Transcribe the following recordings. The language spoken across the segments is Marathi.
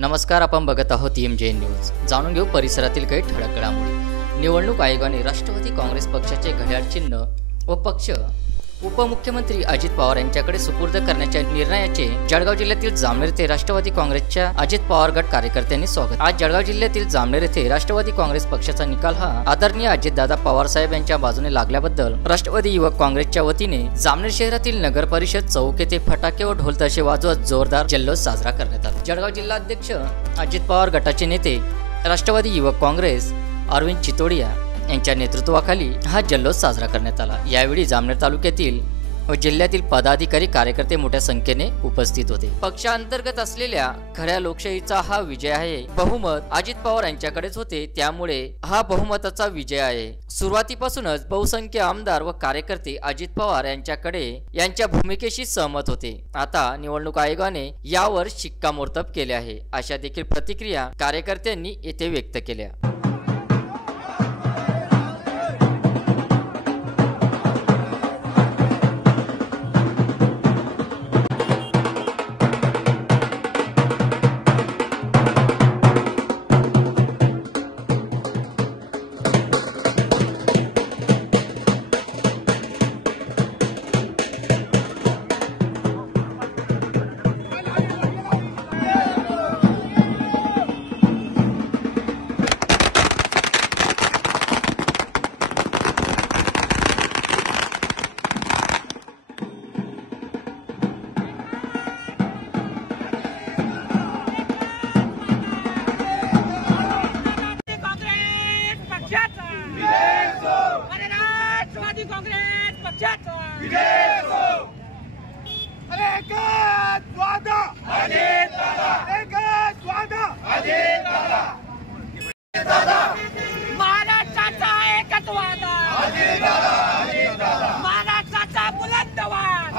नमस्कार, आपण बघत आहोत एमजे न्यूज। जाणून घेऊ परिसरातील काही ठळक घडामोडी। निवडणूक आयोगाने राष्ट्रवादी काँग्रेस पक्षाचे घड्याळ चिन्ह व पक्ष उपमुख्यमंत्री अजित पवार यांच्याकडे सुपूर्द करण्याच्या निर्णयाचे जळगाव जिल्ह्यातील जामनेर येथे राष्ट्रवादी काँग्रेसच्या अजित पवार गट कार्यकर्त्यांनी स्वागत। आज जळगाव जिल्ह्यातील जामनेर येथे राष्ट्रवादी काँग्रेस पक्षाचा निकाल हा आदरणीय अजितदादा पवार साहेब यांच्या बाजूने लागल्याबद्दल राष्ट्रवादी युवक काँग्रेसच्या वतीने जामनेर शहरातील नगर परिषद चौक येथे फटाके व ढोल ताशे वाजवत जोरदार जल्लोष साजरा करण्यात आला। जळगाव जिल्हाध्यक्ष अजित पवार गटाचे नेते राष्ट्रवादी युवक काँग्रेस अरविंद चितोडिया यांच्या नेतृत्वाखाली हा जल्लोष साजरा करण्यात आला। यावेळी जामनेर तालुक्यातील व जिल्ह्यातील पदाधिकारी कार्यकर्ते मोठ्या संख्येने उपस्थित होते। पक्षांतर्गत असलेल्या खऱ्या लोकशाहीचा हा विजय आहे। बहुमत अजित पवार यांच्याकडेच होते, त्यामुळे हा बहुमताचा विजय आहे। सुरुवातीपासूनच बहुसंख्य आमदार व कार्यकर्ते अजित पवार यांच्या भूमिकेशी सहमत होते। आता निवडणूक आयोगाने यावर शिक्कामोर्तब केले आहे, अशा देखील प्रतिक्रिया कार्यकर्त्यांनी येथे व्यक्त केल्या। काँग्रेस पक्षाचा महाराष्ट्राचा एकच वादा, महाराष्ट्राचा बुलंद आवाज।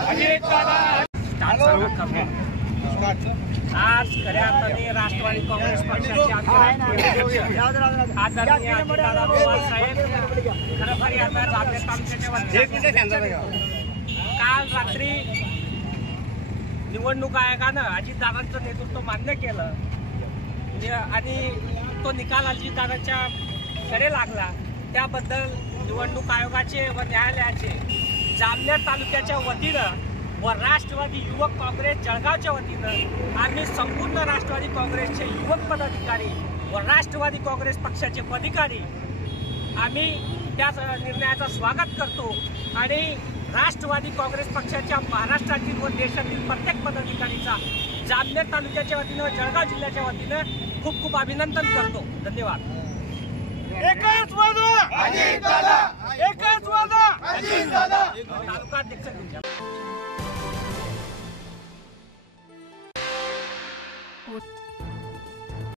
आज खऱ्या अर्थाने राष्ट्रवादी काँग्रेस पक्षाचे आदरणीय अजितदादा पवार साहेब खरोखर यांना जामनेर तालुक्याच्या काल रात्री निवडणूक आयोगानं अजितदादांचं नेतृत्व मान्य केलं आणि तो निकाल अजितदादांच्या कडे लागला। त्याबद्दल निवडणूक आयोगाचे व न्यायालयाचे जामनेर तालुक्याच्या वतीनं व राष्ट्रवादी युवक काँग्रेस जळगावच्या वतीनं आम्ही संपूर्ण राष्ट्रवादी काँग्रेसचे युवक पदाधिकारी व राष्ट्रवादी काँग्रेस पक्षाचे पदाधिकारी आम्ही त्या निर्णयाचं स्वागत करतो आणि राष्ट्रवादी काँग्रेस पक्षाच्या महाराष्ट्रातील व देशातील प्रत्येक पदाधिकारीचा जामनेर तालुक्याच्या वतीनं व जळगाव जिल्ह्याच्या वतीनं खूप खूप अभिनंदन करतो। धन्यवाद। एकच वादा अजितदादा, एकच वादा अजितदादा। तालुकाध्यक्ष तुमच्या